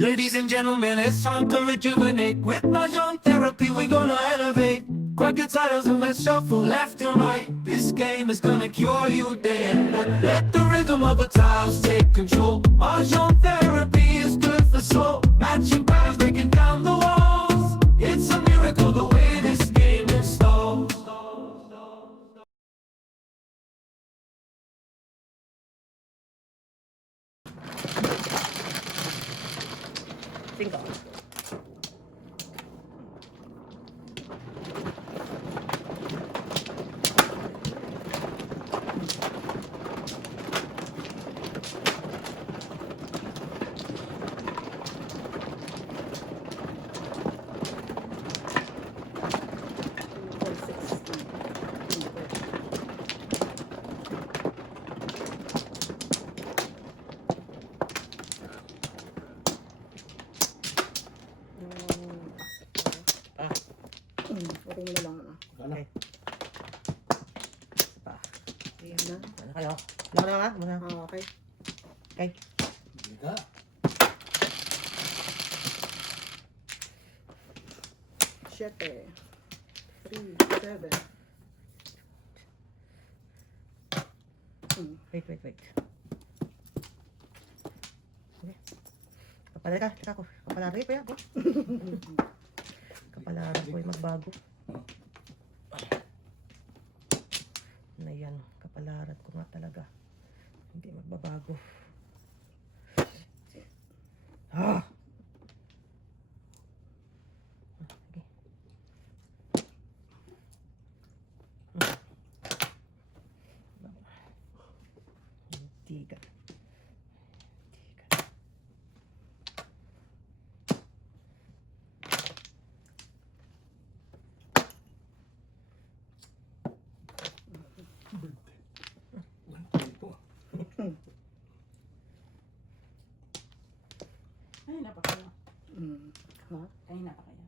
Ladies and gentlemen, it's time to rejuvenate. With Mahjong therapy, we're gonna elevate. Grab your titles and let's shuffle left and right. This game is gonna cure you day and night. Let the rhythm of the tiles take control. Mahjong therapy is good for soul. Matching patterns, breaking down the walls. It's a miracle the way this game installs. Cinco. Okay mo na lang ano. Okay. Pa. Ayan na. Ano kayo? Lang na nga. Muna. Okay. Okay. Biga. Siyete. 3, 7. Wait. Okay. Kapalari ka. Teka ko. Kapalari ko yan. Kapalari ko yung magbago. Na yan. Kapalaran ko nga talaga. Hindi magbabago. Ah! Okay. Tiga. Ay, napakayo. Ha? Ay, napakayo.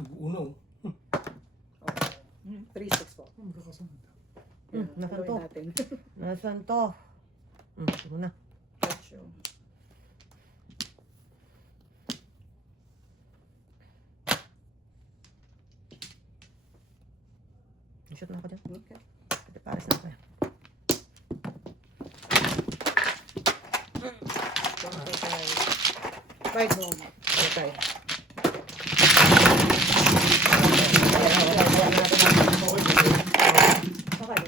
Nag-uno. 3, 6 po. Nasaan to? Haluin natin. Nasaan to? Muna. Ocho. Shoot na ako dyan. Okay. Ito pares na tayo. 25. 5 home. Okay. Okay.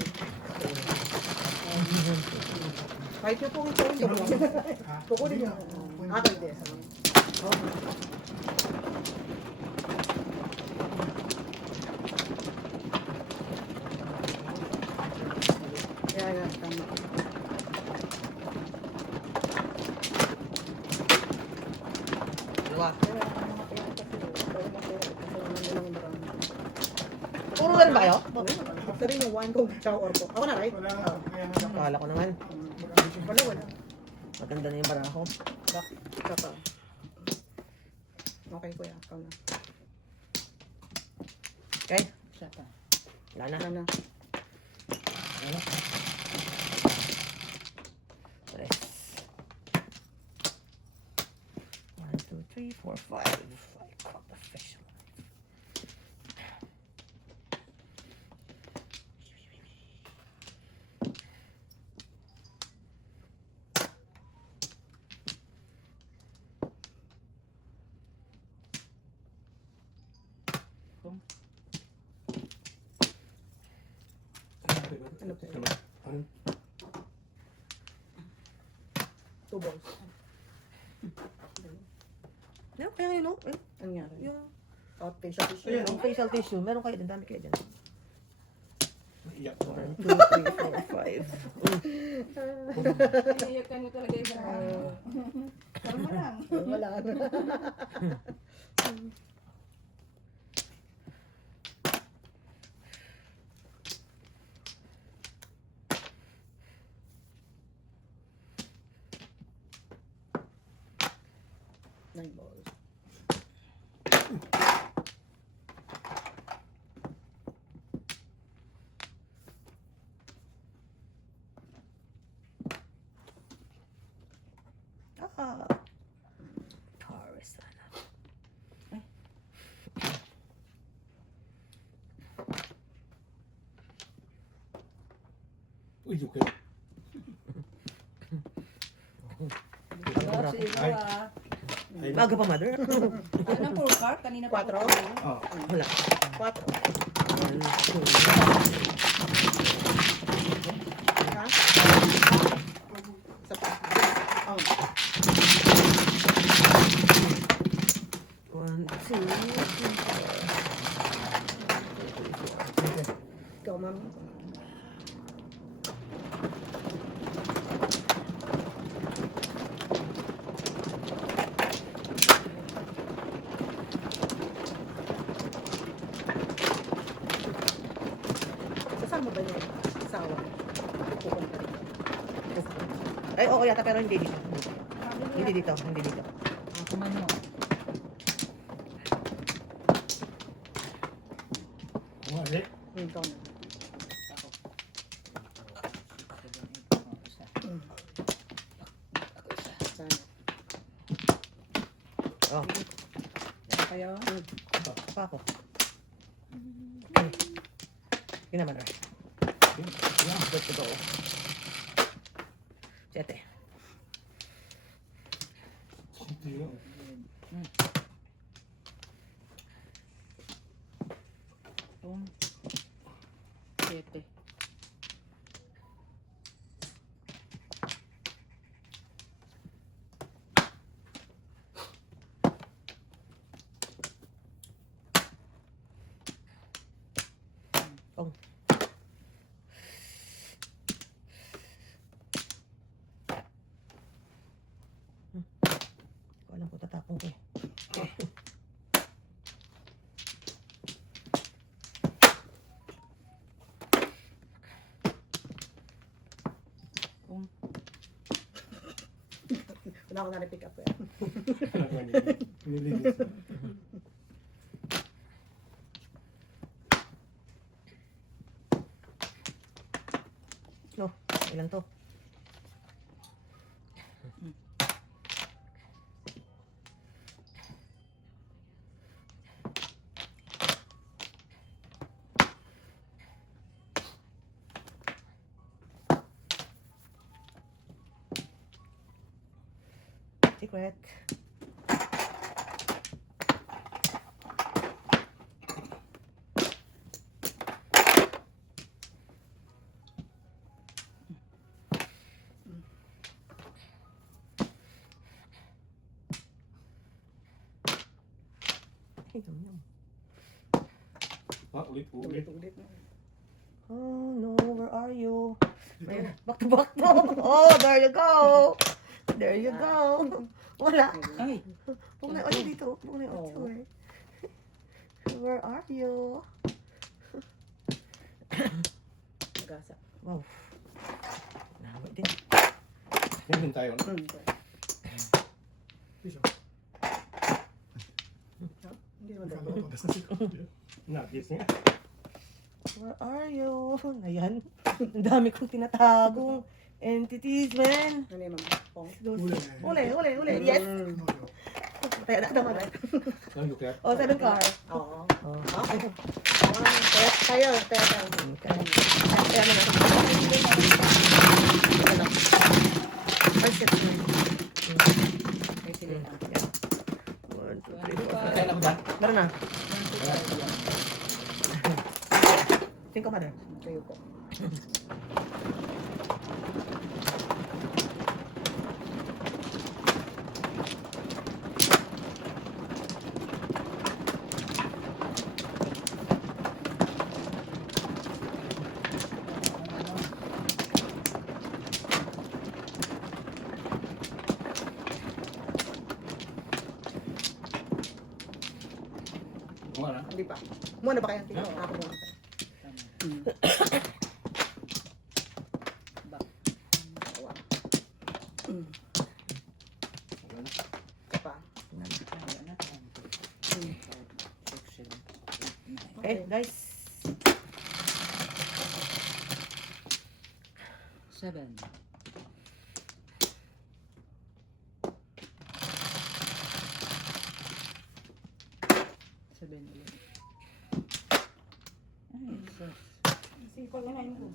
Kahit yung pong ito, kukunin mo. Okay, des. Yeah, tama. Dalawa. Puro Puro ganun ba kayo? After rin yung 1 kung chow or po. Ako na, right? Akala ko naman. Wala. Maganda na yung baraho. Ika pa. Okay, kuya. Ikaw na. Okay? Siya pa. Wala na. Ano na? Tres. 1, 2, 3, 4, 5. I caught the fish alive. Ano po? 2 balls. Ano? Kaya yun, no? Eh, Ano nangyari? yung Facial tissue. yung facial tissue. Meron kayo din. Dami kayo dyan. Iyak 1, 2, 3, 4, 5. Iyakan mo talaga yung kalma lang. Wala na. Nine balls. Uy, okay. Aba, si Ibo ah. Bago pa, mother. Anong full card? Kanina pa. 4. Oh. Wala. 4. 1, 2, Ha? Isa pa. Oh. 1, 2, Ikaw, ma'am. Sasama ba niya yung asawa? Pupunta rin. Ay, oo yata, pero hindi dito. Hindi dito, hindi dito. Wala. Ikaw na. Sana. Oh, Kayo? pa ako. Yun naman, right? Good to go. 7. Siyete. Oh. Ko alam ko tatapong ko eh. Wala ako na-pick up eh. Nililis. No, ilan to? Secret. Ulit. Ulit-ulit. Oh no, where are you? Ayun, back to back to. Oh, there you go. There you go. Wala. Ay, Huwag na, ano dito? Huwag na yung otso eh. Where are you? Nagasa. Wow. Nahawa din. Hindi tayo. Hindi naman daw. Nagis niya. Where are you? Ayan. Ang dami kong tinatagong entities, man. Ano yung mga pong? Uli. Yes. Tayo na, tama right? Ano kaya? Oh, 7 car. Oo. Oh. Okay. Tayo. Okay. Kaya naman. First set na. Ay, sige. 1, 2, 3, 4. Kaya na ko dyan? Meron na. 5 mother. Tayo po. Wala. Hindi pa. Muna ba kayo? Tingnan ako muna. Ito pa. Okay, guys. 7. Sipag na yun.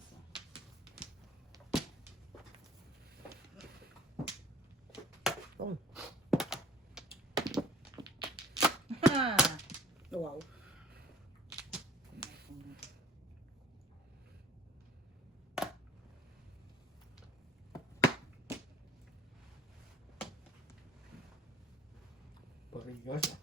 Bigas.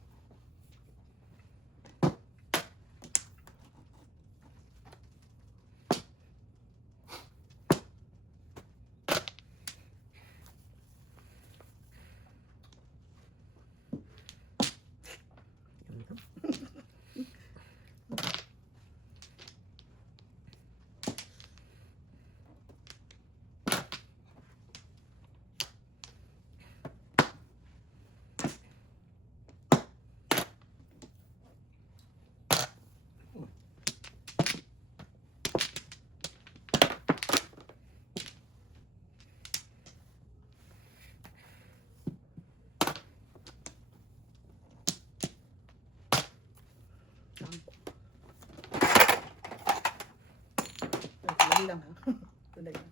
Dali lang ha. Dali lang.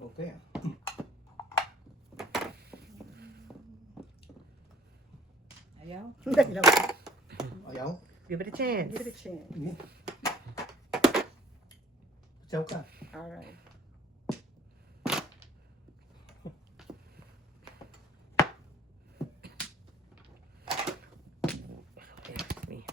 Okay. Ayaw. Dali lang. Ayaw. Give it a chance. Give it a chance. Ini. Ciao ka. Alright. Me.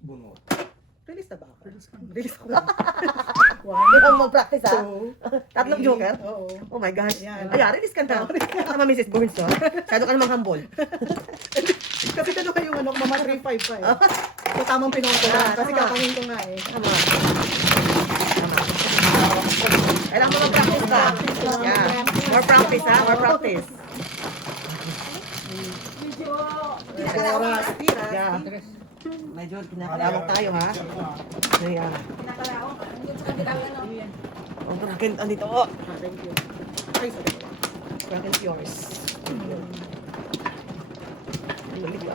Bunot. Release na ba ako? Release ko. Hindi kang mag-practice ha? Two. Tatlong three. joker? Oo. Oh my gosh. Yan. Ay, release ka na. Tama, Mrs. Burns, ha? Masyado ka namang humble. Kasi dalawa yung ano, mama 3-5 pa eh. So tamang pinoto Ah, Kasi tama. kakawin ko nga eh. Tama. Tama. Kailangan mo mag-practice ka. Yeah. More practice, ha? More practice. Oras. Yeah. Medyo kinakalawang tayo, ha? Yeah. Pinakalaong. Yun sa kabilang ano. Oh, bracket, andito. Oh, Ah, thank you. Ay, sorry. bracket yours. Lulit ka.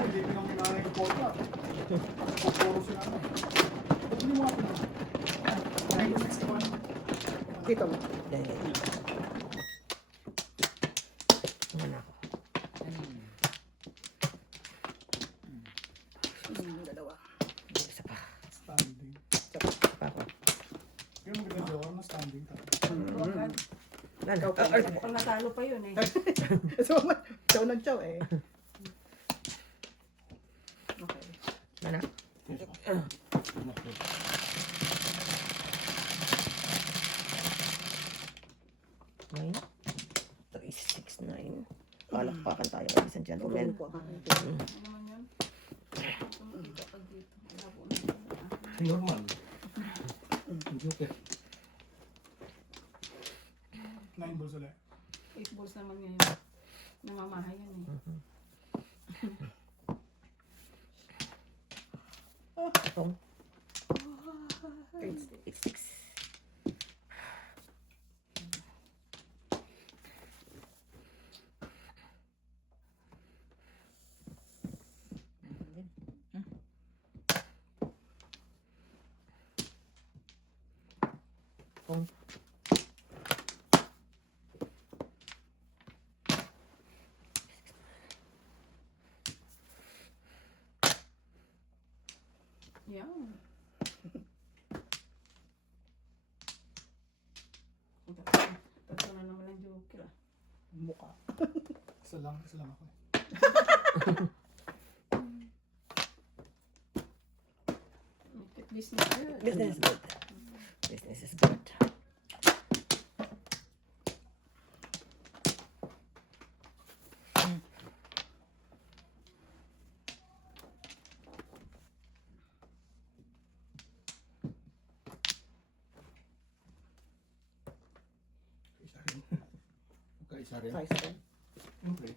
Dito. Yeah, yeah, yeah. Ayan ako. Dalawa. Isa pa. Standing. Isa pa ako. Yung maganda doon, na standing tayo. Lalo. Mukhang natalo pa yun eh. So, chow ng chow eh. Okay. Lalo. Nine. 369. Palakpakan tayo, ladies and gentlemen. Ano po? Ano naman yun? Dito pag dito. Wala po na. Normal. Joker. 9 balls ulit. 8 balls naman ngayon. Namamahay yan eh. Itong 86. Itong Yan. Tatlo na naman ang joker ah. Mukha. Isa lang ako. Make it business good. business is good. Business is good. Isa rin. Okay, isa rin. Size rin. Siyempre.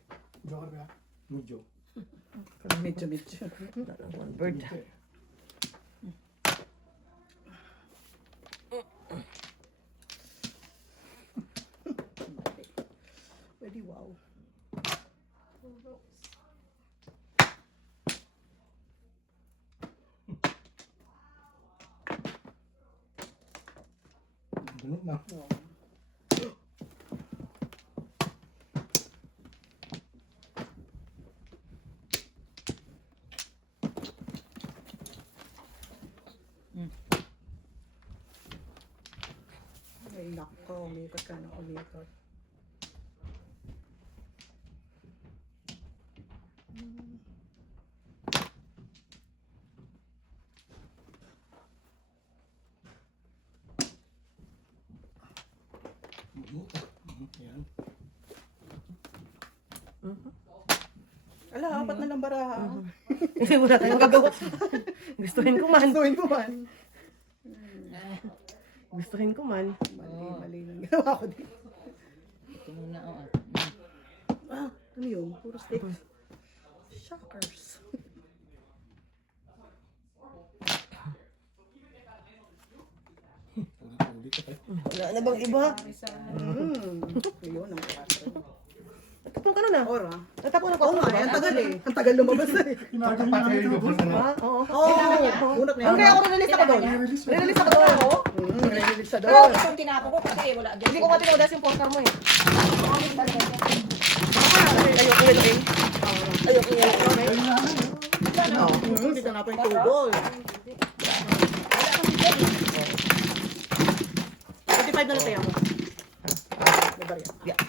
Joker ba? Medyo. Medyo. One bird. Okay. Pwede wow. ganun na. Oo. Ay, nako, umikot ka na, umikot. Yan. Ala, apat na lang baraha. Hindi mo na tayo magagawa. Gustuhin ko man. Gustuin ko man. Gustuhin ko man. Mali lang ginawa ko din. Ito muna, oh. Ah, ano yun? Puro steak. Shockers. Ulit ka. Wala na bang iba? Yun, ang kaso. Tapong ka na na. Ora. Natapon na ko. Oo nga, ang tagal eh. Ang tagal lumabas na eh. Inagal niya namin ito. Ha? Oo. Oo, unat na Ang kaya ako release ako doon. Release ako doon. Nare-release siya Pero doon. itong tinapo ko kasi wala dyan. Hindi ko nga tinawdas yung porter mo eh. Ayoko yun, okay? Ayoko yun, okay? Dito na pa yung tubol. 25 na lang tayo mo. May barya. Yeah.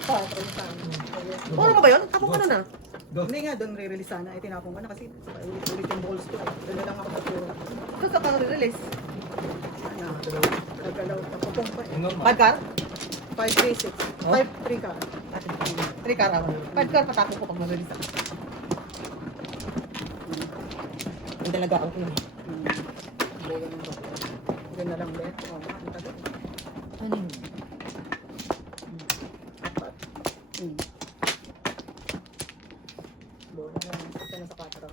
Puro Puro mo ba yun? Tapon ka na na. Hindi nga, doon re-release sana. Ay, tinapon ko na kasi ulit-ulit yung balls ko. Doon na lang ako pagpuro. Gusto ka release. Ano, nagalaw. Tapong pa eh. Normal. 5 car? 5, 3, 6. 5, 3 ka. 3 car ako. 5 car patapon ko pag mag-release ako. Ang dalaga ako yun. Doon na lang ulit. Oo, ang tagal. Ano yun? Apat. Bola na lang. Ito na sa 4.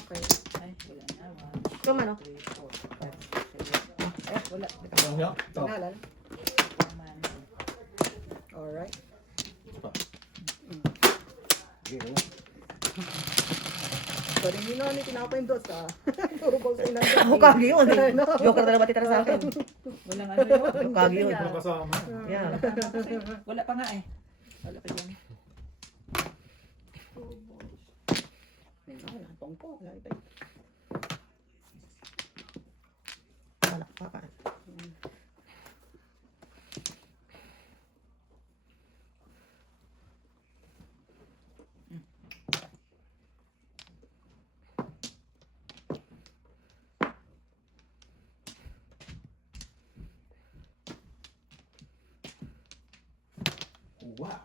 Okay. Ay, wala na. Ito man, oh. Wala. Ito. Ito. Pinalan. Alright. Okay. Sorry, hindi na ni tinapa yung dos ah. Puro balls ay nandun. Ako kagi yun. Joker na naman titira sa akin. Walang ano yun. Ako kagi yun. Wala kasama. Yeah. Wala pa nga eh. Wala pa yan. Pongpong. Malakpakan. Wow.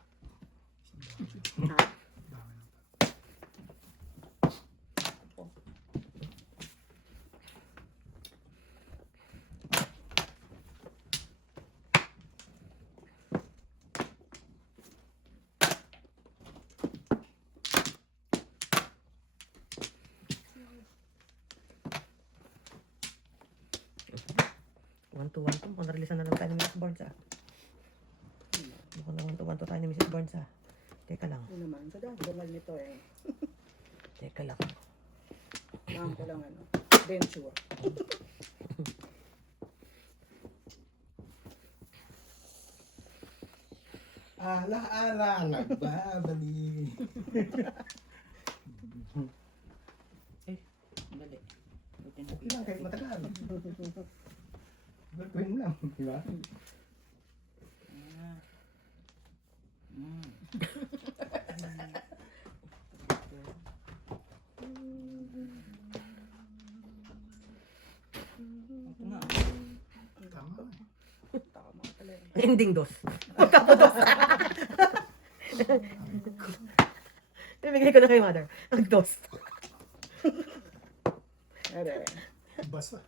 One to mukhang narilisan na lang tayo ni Mrs. Barnes ah. Mukhang na one to tayo ni Mrs. Barnes ah. Teka lang, Ano naman, sa dangal nito eh. teka lang. Lang ko lang ano. Venture. Ala, nagbabali. Dali. Buti na Ilang kahit matagal. Gagawin mo lang, di ba? Ito nga. Tama. Tama pala eh. Ending dos. Pagkapados. Ibigay ko na kay mother. Ang dos. Ere. Basta.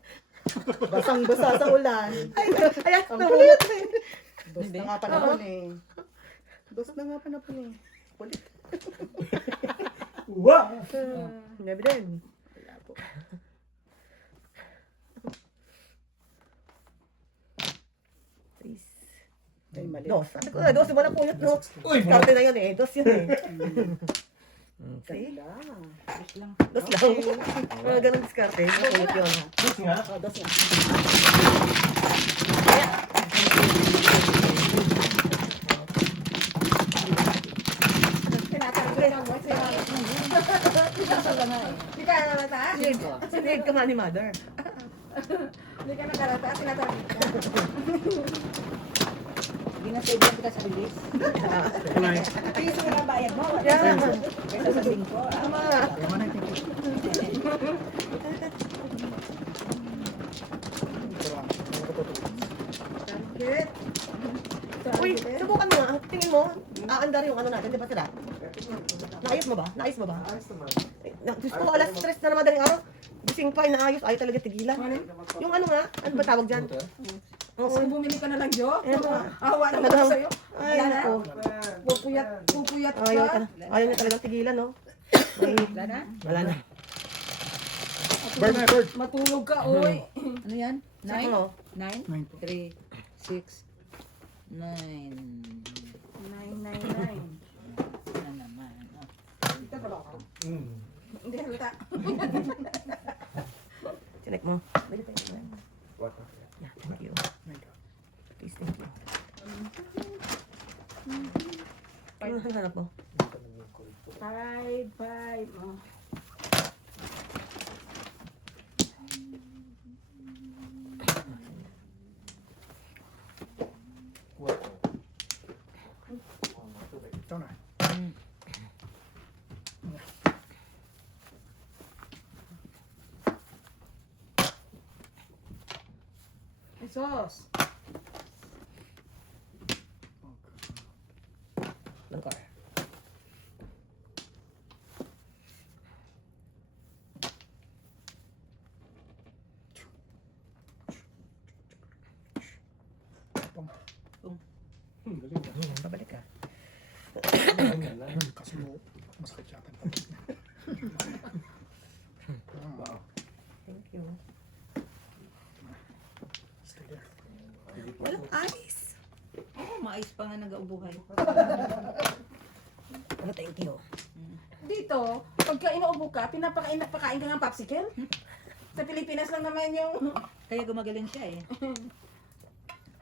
Basang-basa sa ulan. Ayan, Ang namulit. Dos na nga panahon eh. Dos na nga panahon eh. Kulit. Wow! Never din. Wala po. Please. Ay, mali. Dos. Sabi ko na, dos. Wala pulot, no? Uy, Karte na yun eh. Dos yun eh. See? Ganda. Dos lang. Dos lang. Mga ganun diskarte. Makulit yun. Dos nga. Oh, dos nga. Tinatanggol mo siya. Hindi ka nakalata? Sinig ka man ni mother. Hindi ka nakalata? Tinatanggol ka. Ginasave lang kita sa release. Ay, isa ka lang bayad mo. Yeah. Kaysa sa 5. Tama. Target. Uy, subukan mo nga. Tingin mo, aandar yung ano natin, di ba sila? Naayos mo ba? Naayos mo ba? Diyos ko, alas stress na naman daling araw. Gising pa, inaayos. Ayaw talaga tigilan. Yung ano nga, ano ba tawag dyan? Oo. Kung bumili ka na lang, Jo. Ayan mo. Awa naman Talagang- ako sa'yo. Ay, Yan, nako. Pupuyat Ayaw, ka. ayaw niya talagang tigilan, no? Wala na? Wala na. Bird na, bird. Matulog ka, oy. Ano yan? Nine? 9? 9 po. 3, 6, 9. 999. Na naman. Oh. Dito ba ako? Mm. Hindi halata. Sinek mo. Yeah, thank you. Please, thank you. Ano hanap mo? 5. Oh. Ito na. Sos. Langkar. Babalik ka. Kasi mo, masakit yata. Thank you. Stay there. Walang ice. Oh, mais pa nga nag-aubuhay. Ano, thank you. Dito, pagka inuubo ka, pakain ka ng popsicle. Sa Pilipinas lang naman yung... Kaya gumagaling siya eh.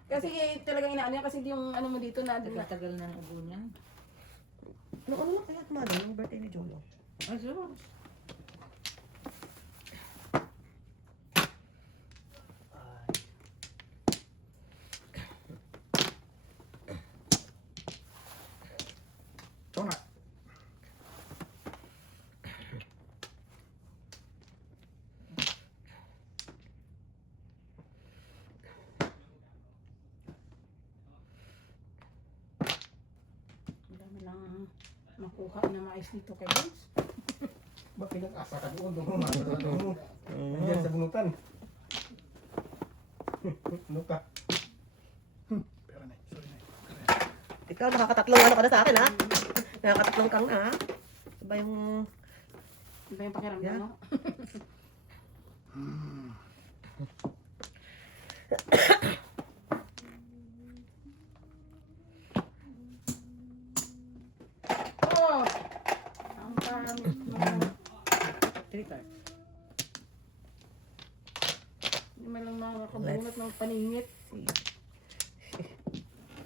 Kasi talagang inaano yan, kasi yung ano mo dito na... Tagal na ng ubo niya. Ano lang kaya tumadang yung birthday ni Jolo? Ay, so. Ito na. Ang dami lang makuha na mais dito kay Vince. Ba't pinag-asa ka doon? Nandiyan sa bunutan. Nuka. Pero na. Sorry na. Ikaw, nakakatatlong ano ka na sa akin, ha? Nakakatatlong kang na, ha? Iba yung... Iba yung pakiramdam, Yeah. no? Oh! Ang dami. 3 cards. Hindi man lang nakakabunot ng paningit.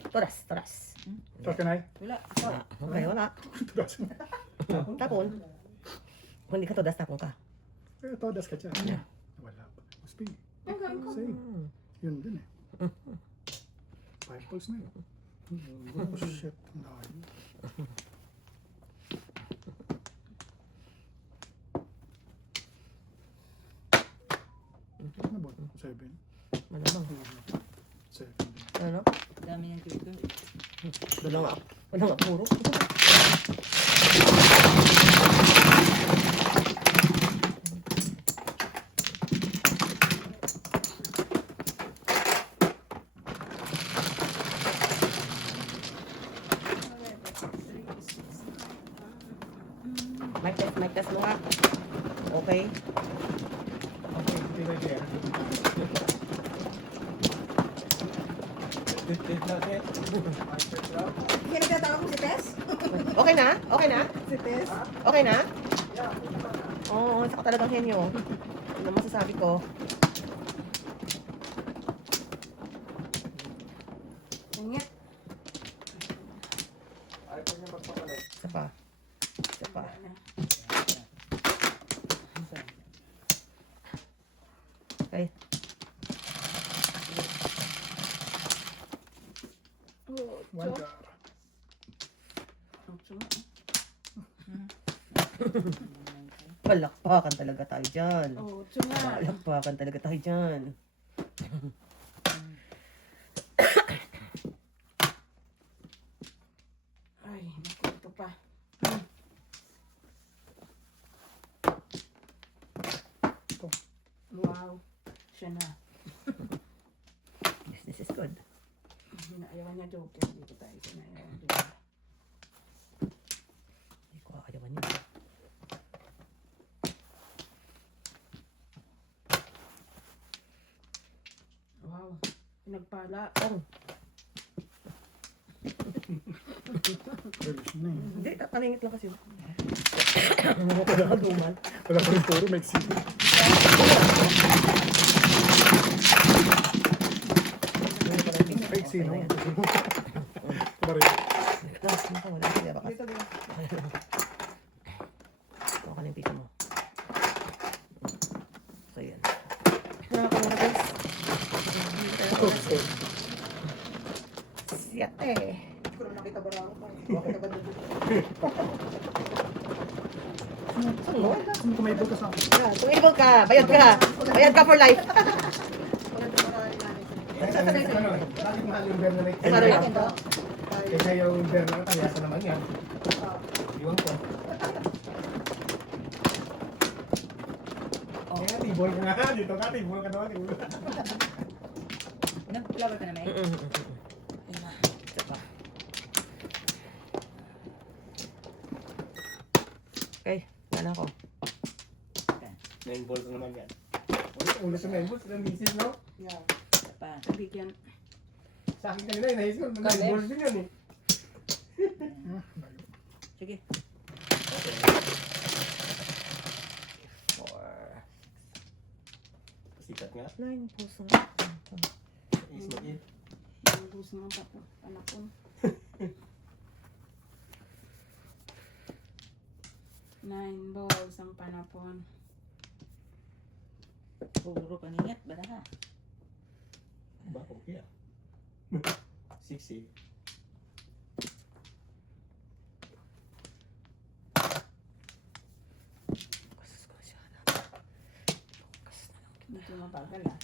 Toras, toras. Ito ka na. Wala. Wala. Okay, wala. Todas. Tapon. Kung hindi ka todas, tapon ka. Todas ka dyan. Wala pa. Must be. Ang galing ko. Same. Yun din eh. 5 pulse na yun. Oh shit. Ang dami. Ano ba? 7? Malamang. 7. Ano? Dami niyang tutor. Wala nga puro. Mic test mo nga. Okay. Okay, hindi na there. Hindi nagtatawag mo si Tess? Okay na? Okay na? Si Tess? Okay na? Oo, saka talagang henyo. Ano masasabi ko? Ingit. Isa pa. Isa pa. Okay. Wonder. Palakpakan talaga tayo dyan. Oh, tsunga. Palakpakan talaga tayo dyan. Ay, naku, ito pa. Wow. Siya na. Business is good. Hinaayawan niya joker. Dito tayo. Hinaayawan joker. Hindi ko kakayawan yun. Wow. Pinagpala. Oh, Relis na eh. hindi, paningit lang kasi. Nakakaduman. Wala pa rin puro, may sino. Fake sino. Bari. Wala sila bakas. Ito ka na yung pito mo. So, yan. Nakakamura guys. Siyate. Hindi ko naman nakita ba lang. Bakit ba dito? Sino kumaibol ka sa akin? Kung ibang ka, bayad ka. Bayad ka for life. Bakit mahal yung beer na like? Ano yun? Kaya yung beer na kayasa naman yan. Iwan ko. Kaya tibol ka nga. Dito ka, tibol ka naman. Nagpulawa ka naman. Isa pa. Okay, wala ako. 9 balls na naman yan. Ulo sa 9 balls, ilang misis, no? Bigyan. Sa akin kanina, inahis ko, 9 balls din yun eh. Sige. Pasikat nga. 9 puso. Is mag-in. Ang gusto ng anak ko. 9 balls ang panapon. Puro paningat, bala. Ba, okay ah. 6 eh. Dito mabagal ah.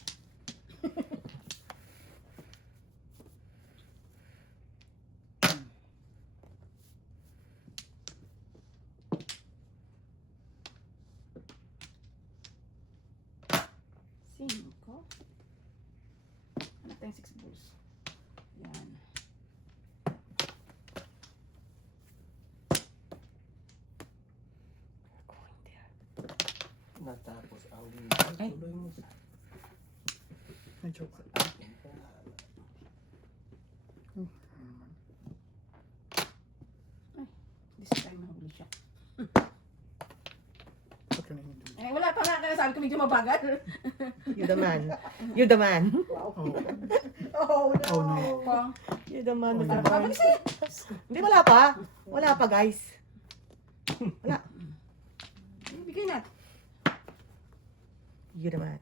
Cinco. Ano tayong 6 balls? Yan. Natapos ang Ay. tuloy mo. May joke. This time mahuli siya. Ba't ka na hindi? Eh, wala pa nga. Kaya sabi ko medyo mabagal. You the man. You the man. Oh no. Pong. You the man. Oh, Mr. no. Boy. Hindi, wala pa. Wala pa, guys. Wala. Bigay na. You the man.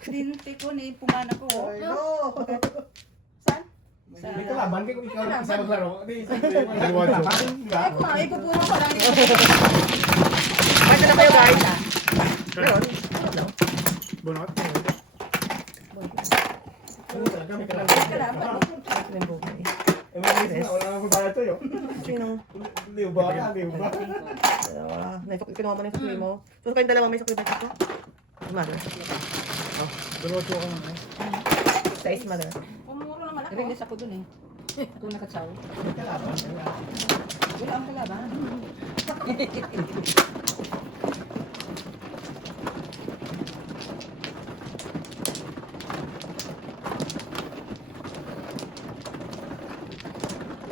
Klinti ko ni pumana ko. Saan? Sa May kalaban kayo kung ikaw na isa maglaro. Di, isa Iwan ko. Diba? Ay, kuma, ipupuno ko lang. Basta na kayo, guys. Meron. Bunot. Kami kalaban. Kalaban. Ito yung buhay. Eh, may misis na, wala nang magbayad sa'yo. Sino? Liw ba ka? Liw ba? Dalawa. Kinuha mo na yung sakli mo. So, kayong dalawa may sakli ba ito? Mother. Bunot ko ka na. Size mother. Pumuro naman ako. Release ako dun eh. Kung nakatsaw. May kalaban. Wala ang kalaban.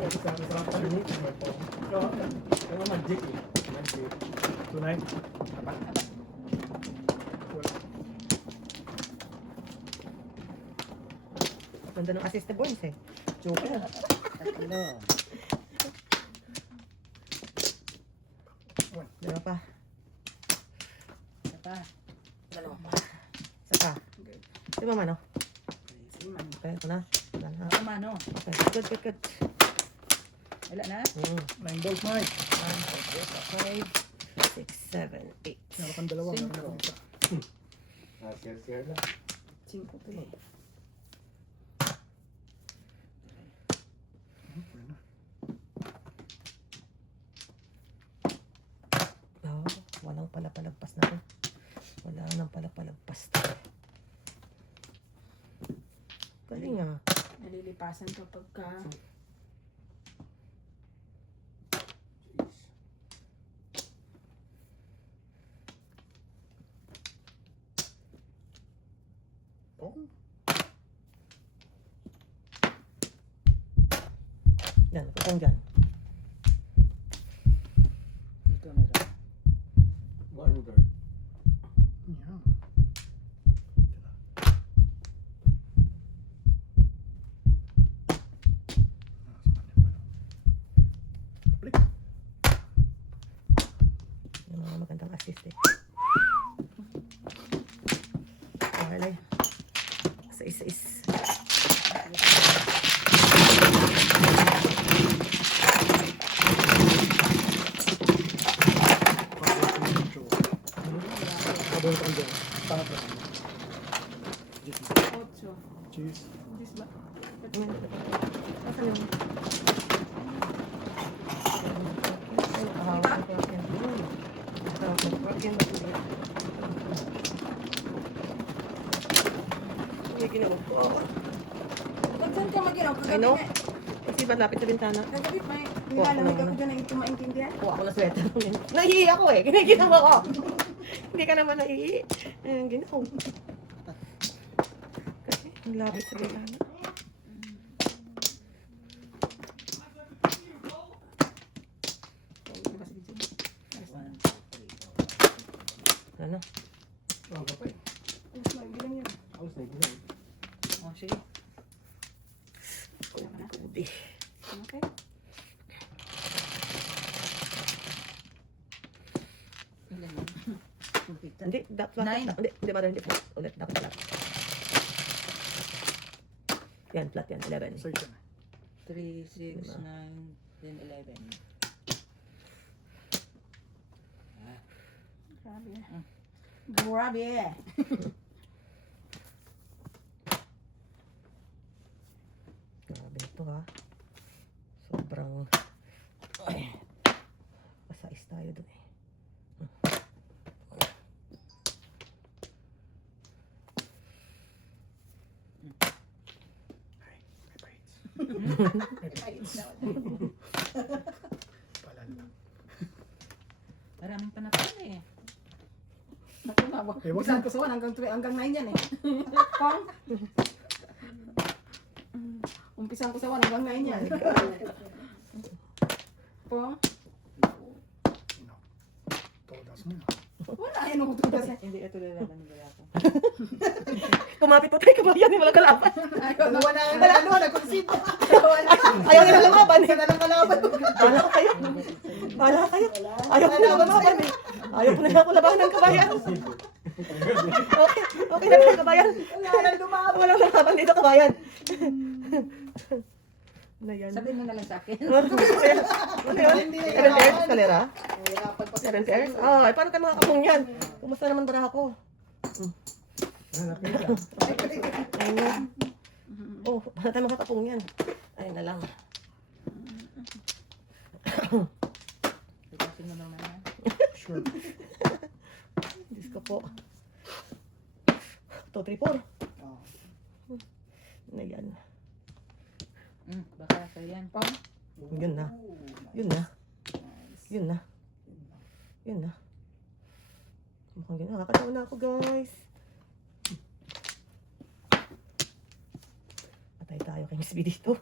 Sa sarap pa rin ito. Yung magic eh. Magic. Tunay. Ganda ng assist ni Bones eh. Joker. Dalawa pa. Dalawa pa. Isa pa. Di ba mano? Okay, ito na. Wala na. Mano. Okay, good. Wala na? 9 balls, Mike. 5, 6, 7, 8. Meron kang dalawa, meron akong isa. Share lang. 5 tuloy. Oh, walang palapalagpas na rin. Wala nang palapalagpas na. Galing ah. Nalilipasan kapag ka... Oh, Yan, kung dyan. Dito meron. One guard. yeah. Yung mga magandang assist eh. Alay. Sa is. Kabon ko dyan. Ocho. Cheese. This ba? Asan yun? Ay, nakahawak ko yan. May ginawag ko. Pag saan ka mag-inaw? I know. Kasi ba lapit sa bintana? Kagabi may nilalamig ako dyan na hindi ko maintindihan. Kuha ko na sweater. Nahihi ako eh. Giniginaw ako. Hindi ka naman nahihi. Ayun, ginaw. Kasi ang lapit sa bintana. Ano? Oh, kapay. Bilang yun. Halos na yun. Oh, sige. Kubi. Okay. Ilan yun? Hindi, dapat. Nine. Hindi ba hindi flat. Ulit, dapat flat. Yan, flat yan. 11. Sa isa na. 3, 6, 9, 10, 11. Grabe. Grabe. Grabe ito ha. Sobrang... Ay. Pasais tayo dun eh. Palal. Maraming panapin eh. Ako na, Eh, wag bisan ko sa 1 hanggang 9 yan eh. Pong? Umpisan ko sa 1 hanggang 9 yan. Pong? Todas mo. Wala, yan ako tugas eh. Hindi ito lalaban nila ako. Kumapit po tayo kabayan eh. Walang kalaban. Wala na ano, nag-concede. Ayaw nila lumaban eh. Wala nang kalaban. Bahala ka kayo. Bahala ka kayo. Ayaw ko nila lumaban eh. Ayaw ko nila ako labanan ng kabayan. Okay na ba kabayan? Wala nang lumaban. Walang laban dito kabayan. Na yan. Sabihin mo na lang sa akin. Ano yun? 7 pairs, kalera? 7 pairs? Ay, paano tayo makakapong yan? Kumusta naman ba ako? Ayun. Oh, paano tayo makakapong yan? Ayun na lang. Ikasin mo naman yan. Sure. Diyos ko po. 2, 3, 4. Na yan. Baka sa yan. Pong? Yun na. Yun na. Yun na. Yun na. Mukhang gano'n. Nakakatawa na ako, guys. Patay tayo kay Miss B dito.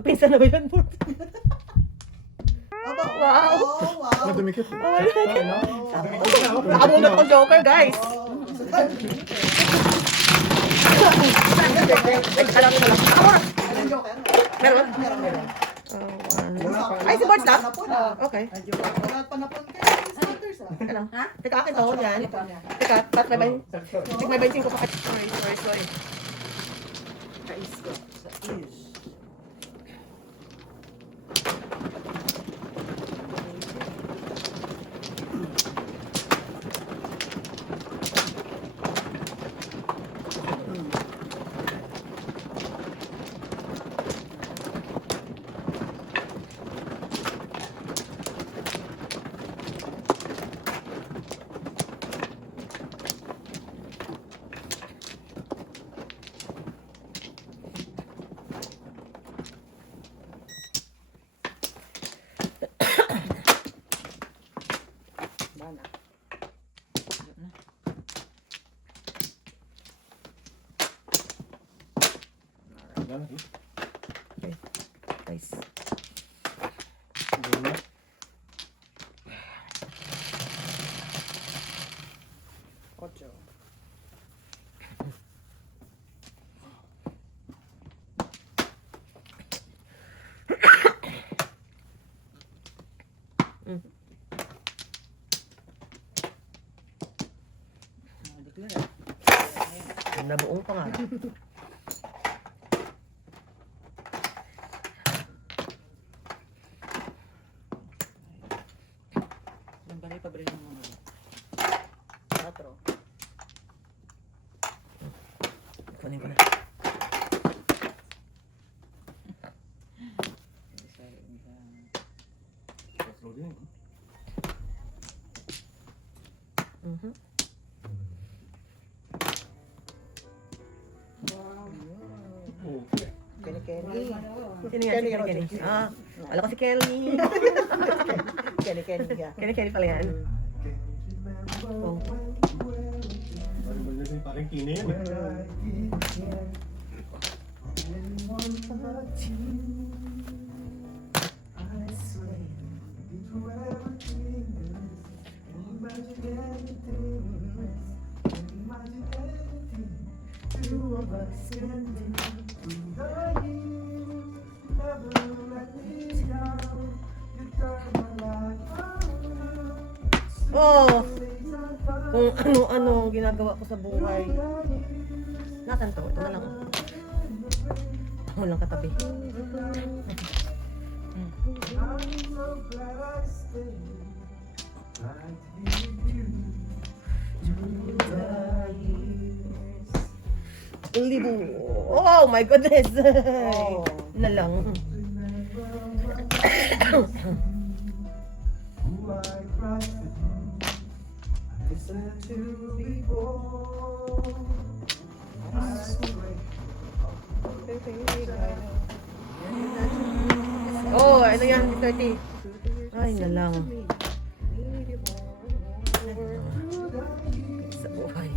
Magpinsan na ba yun, Bort? Aba, Wow. oh, wow. Nadumikit. Nakabunot ng Joker, guys. Alam mo lang. Anong joker? Meron? Meron. Ay, si Bart stop? Napon, ah. Okay. Wala pa napon kayo. Starters, ah. Ano? Ha? Teka, akin to. Yan. Teka, ba't may 25 ko pa? Sorry. Kais ko. Sa is. Guys. Ocho. Nabuong pangalan. Yung bali, pabili ng mga. 4. Kunin ko na. Mhm. Kenny Kenny. Sino yan? Si Kenny. Ah, alam ko si Kelly. Kenny Kenny. Yeah. Kenny pala yan. Oh. Parang kini yun eh. Oh! Kung ano-ano ang ginagawa ko sa buhay. Nasaan to? Ito na lang. Ako lang katabi. Libo. Oh my goodness! Oh. Na lang. Oh, ano yan? 30. Ay, na lang. Sa buhay.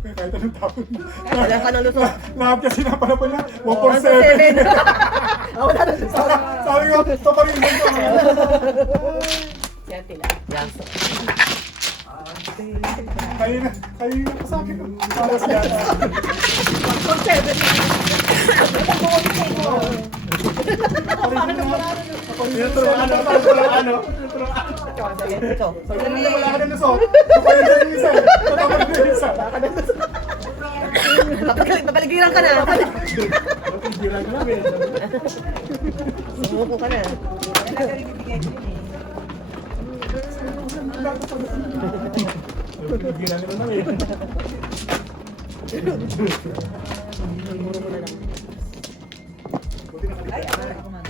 Kahit anong tapon. Wala ka ng lusot. Lahat kasi napalapan niya. 147. 147. Wala na. Sabi ko, ito pa rin mo. Yan. Kanina pa sa akin. Para sa yan. Ito. Sabi naman na wala ka na lusot. Kapag yung isa. Kapag yung isa. Papaligiran ka na. Pigilan ka namin. Sumuko ka na. Pigilan ka na namin. Buti nakalimutan ka na.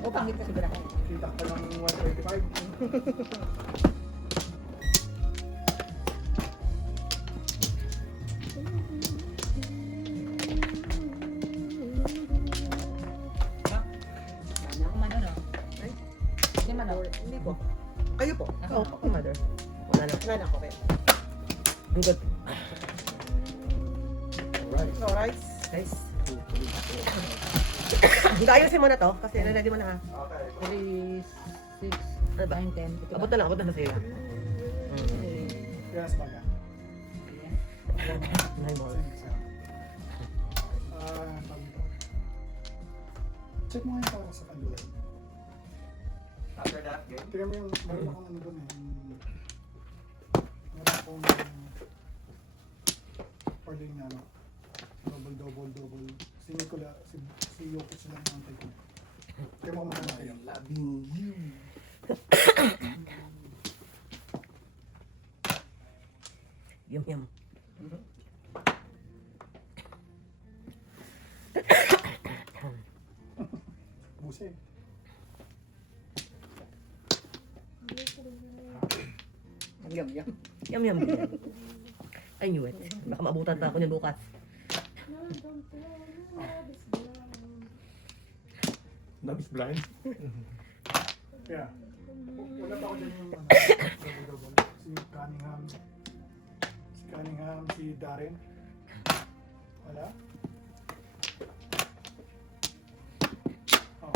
O, pangit ka siguro. Kita ka ng 125. Hindi po. Kayo po. Oh, mother. Wala na. Nana ko, Ang good. Right. Alright. Nice. Ayusin mo na to kasi ready mo na ha. 3, 6, Ano ba? 9, 10. Abot na sa'yo. Yes, baga. Nine more. Tawag ito. Check mo nga yung para sa kanila. After that game, Tingnan mo yung, meron akong ano doon eh. Meron akong ordering na ano. Double. Si Nicola, si Jokic lang ang antay ko. Kaya mo kumakain kayo. loving you. Yum. Buse. Yum. I knew it. Baka maabutan pa ako niyan bukas. Love is blind. Yeah. Wala pa ako dyan yung ano, double. Si Cunningham, si Darren. Wala? Oh.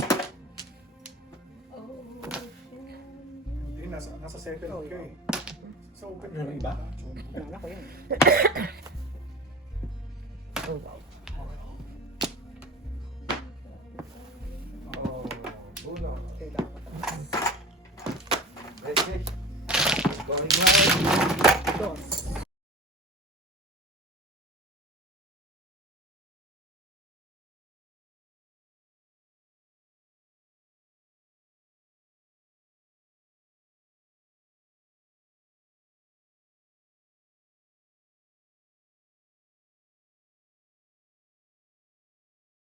Hindi, nasa second ka eh. Sa open ka Yung iba? Wala ko yun. Oh, wow. Oh, uno. Kailangan. Let's see. Going well. Dos.